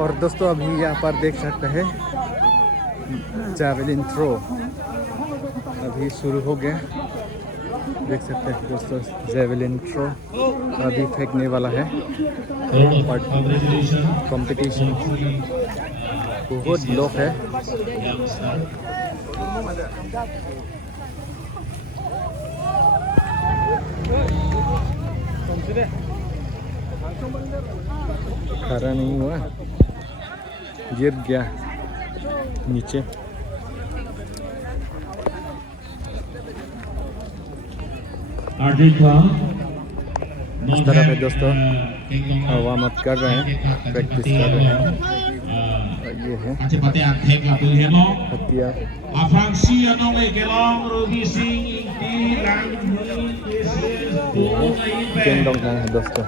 और दोस्तों अभी यहाँ पर देख सकते हैं जैवलिन थ्रो अभी शुरू हो गया। देख सकते हैं दोस्तों जैवलिन थ्रो अभी फेंकने वाला है। और कंपटीशन बहुत लोग है। खड़ा नहीं हुआ, गिर गया नीचे। इस तरह पे दोस्तों वार्म अप कर रहे हैं, प्रैक्टिस कर रहे हैं। और ये है हथियार। केंडोंग है दोस्तों।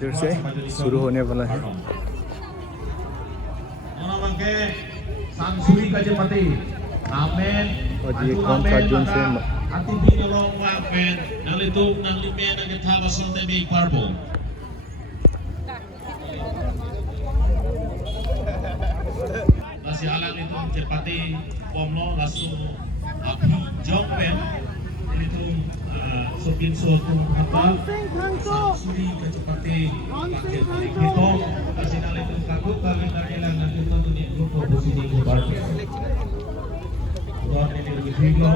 फिर से शुरू होने वाला है। और ये कौन सा जोन से Nasi alam itu cepati pomlo lasu api jongpen itu sokin suatu apa suri kecepati pakai kita nasi alam itu kagut kami dari lang nanti itu di grup posisi global. Buat ini lebih video,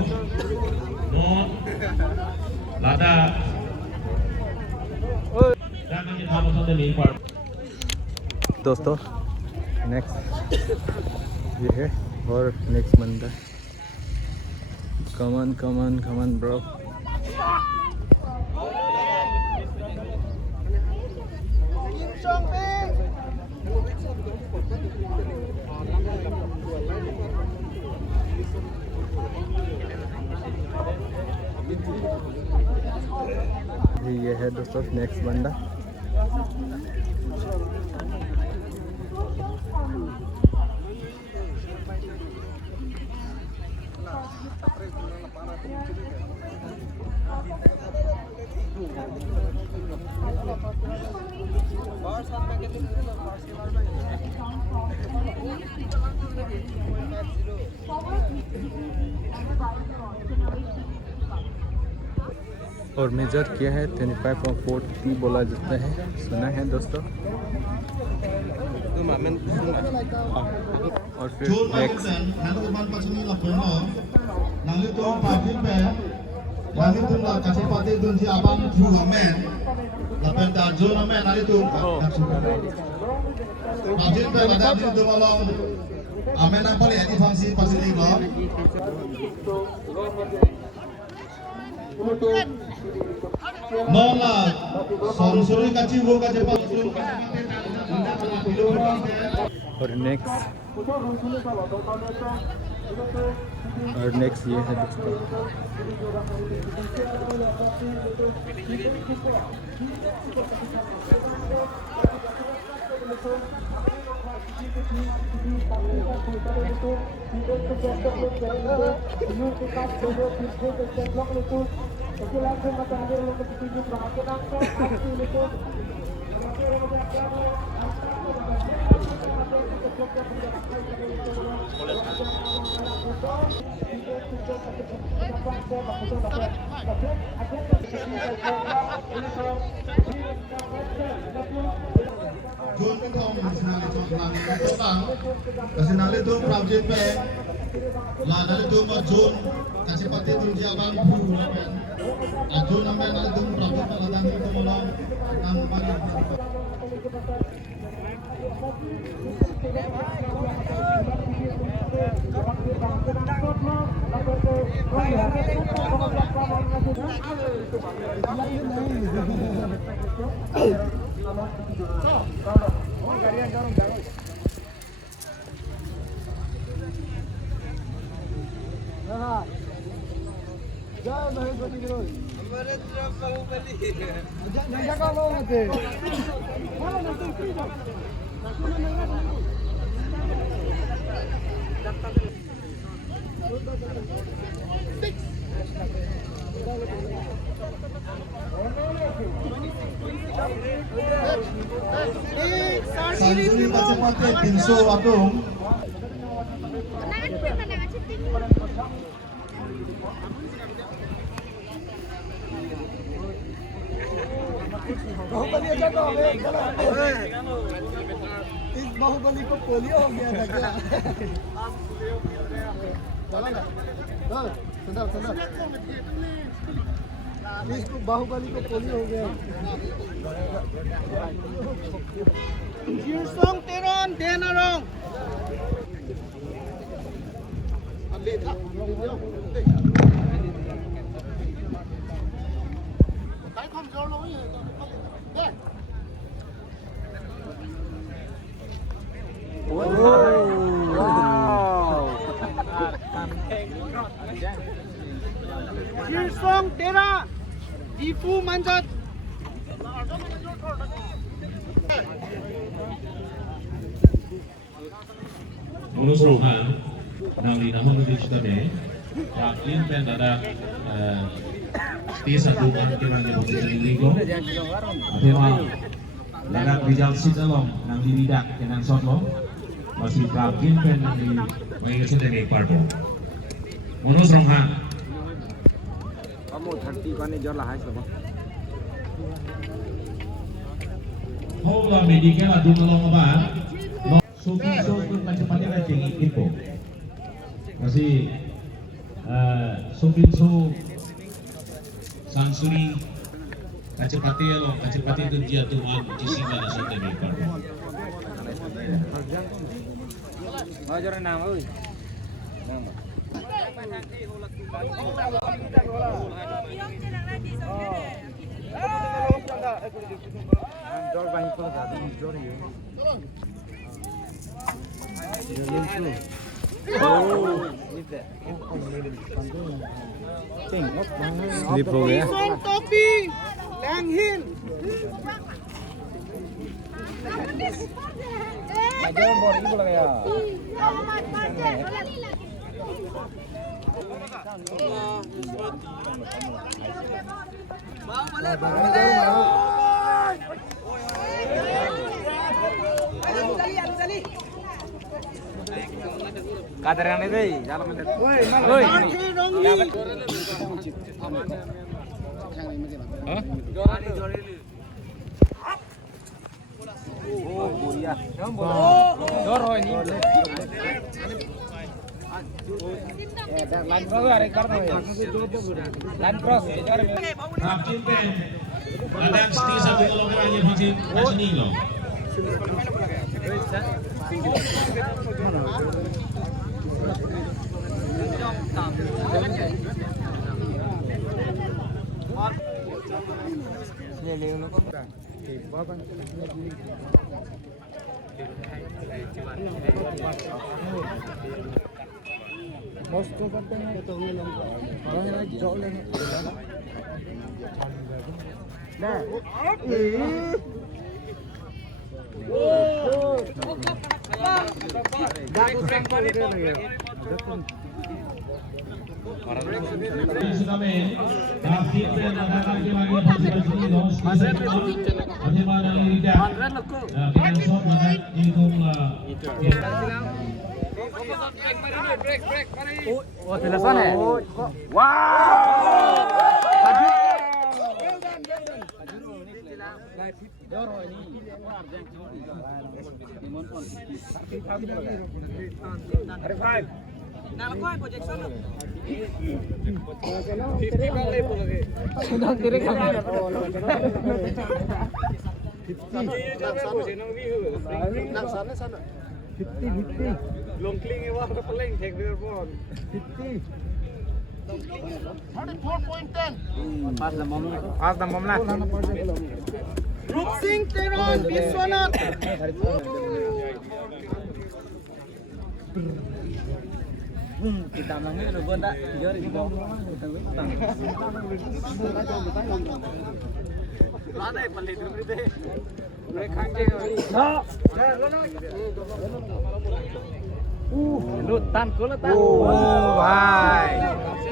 non, lada, dan nanti kamu sudah mengipar. दोस्तों next ये है और next बंदा। कमन कमन कमन bro. ये है दोस्तों next बंदा। और मेजर किया है 25.40 बोला जाता है, सुना है दोस्तों। और फिर next Nola sonsuri kaci wo kaci pak और नेक्स्ट ये है दोस्तों। Jun kan kau nasional itu lang total nasional itu project pe lah dari itu Jun kasih pati itu jalan bu lamen Jun namen dari itu project lah dan itu malam tang pagi Sampai pinso atung. Baahubali अच्छा तो इस बाहुबली को polio हो गया था क्या? चला ना सुंदर सुंदर इसको बाहुबली को पोलियो हो गया. Jirsong Teron Denarong. Cái con dấu lỗi đây. Wow. Jirsong Tera. Difu Manjat. Bonus Rohan, Nawi nama kita ni, Rakin pen ada setiap satu kan kita ni boleh jadi ligo. Apa lagat Rizal Sitalong nang diridak kenang shot lo, masih Rakin pen di bayi kita ni parbo. Bonus Rohan. Kamu 30 kan ni jual lah sebab. Hola medical adu melong apa? Sopin kecepatan ada tinggi itu. Masih sopin sansuri kecepatan itu dia tuan jisi mana sudah berapa. Majar nama oi. Jual banyak pun ada jual ni. Slip हो गया. टोपी लैंगहिल Ajay body बोल गया. Kader yang itu, jalan mendet. Oi, oh, Buria. Dor ini. Line cross ada karena ya. Line cross. Rakin pen ada setiap satu kilogram yang macam ni lo. Oh, telesan ya? Wow! Pas dah momlah. Rup Singh Teron Biswanath. Kita manggil lu gua tak jor di bawah. Lada palle dulu deh. Mereka lu tan ko la tan. Oh भाई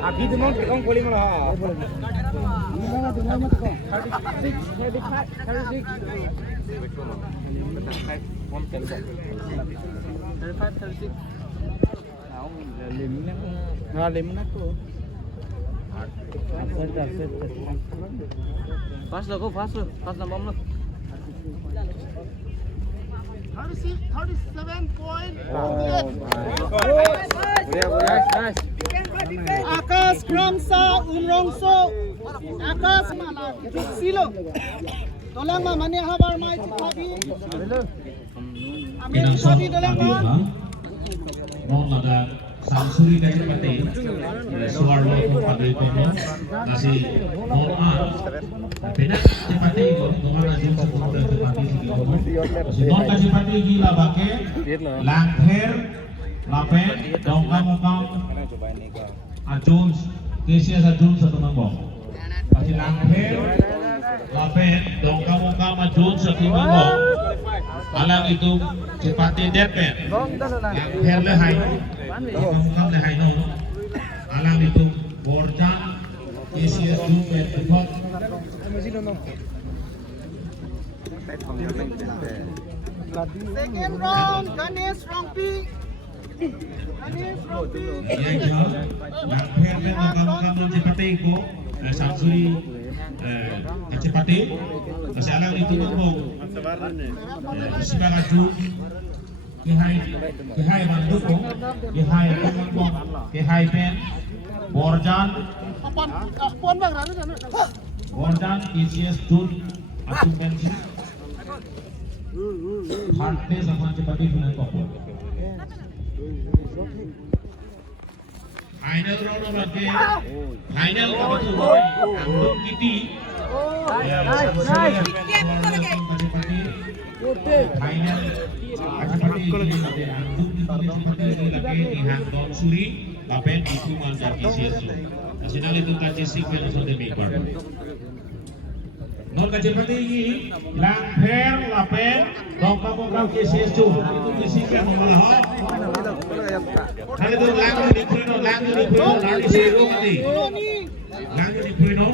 अभी तो मत कम गोली मला Fast lo, go fast lo, fast na bomb lo. 37.8. Nice. Akas Kramsa Umrongso. Akas Silo. Tolang ma mane habar mai Papi. Amin Papi tolang ma. non ada Samsuri Kajapati Suwarlo Padri Kono nasi non a beda Kajapati ko kemana jum sebut Kajapati si Kono non Kajapati gila bake langher lapen dongkam mukam Jones Kesias Jones satu nombor pasti langher lapen dongkam mukam Jones satu nombor alang itu Cepati Depen langher lehai dongkam lehai no alang itu Borjan Kesias Jones Bedford Second round Ganesh Rompi. Ganesh Rompi. langher le dongkam Cepati ko Samsuri Cepati kasi alang itu ngomong sebagai Jones Kehai Mandukung, Kehai Pemangkong, Kehai Pen, Borjan, Puan bang rana sana. Borjan, ECS Jun, Atum Pensi, Harte sama Cepati Final Kopur. Final round bagi final kami tu, Angduk Kiti, final Kajapati ini lagi Angduk Kiti ini lagi di Hangdong Suri, Bapen itu mancar ECS Jun. Nasional itu KCC yang sudah member. Non Kajapati ini langher lapen dongkam KCS Jun itu KCC yang malah. Kali itu langgar di Purino, lari seru nanti. Langgar di Purino.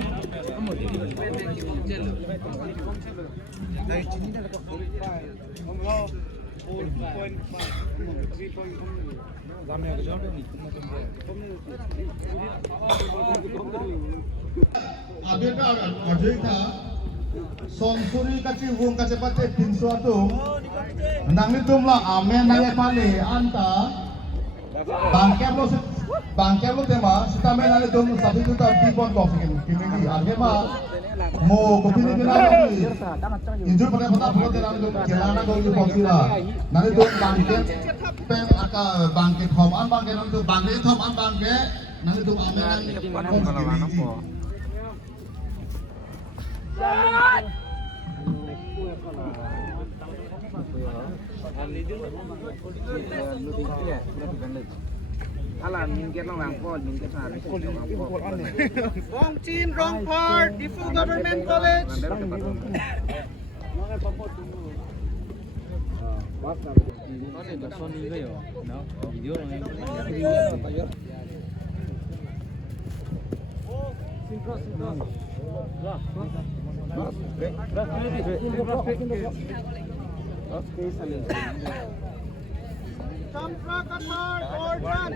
Abeka Adrika Somsuri kaci wong Kajapati bin suatu nang nitumlah amen nang pale anta bangkem lo tema sita men nang nitum satu juta bipon kofikin kini agema mo kopini kena lagi injur pada puluh kena nitum kelana go yu kofira nang nitum bangkem pen aka bangkem home an bangkem nang nitum bangkem home an bangkem nang nitum amen nang Alam mingkir lang lang po, mingkir sa akin. Wrong chin, wrong part. Difu Government College. Champa Katar, Orjan.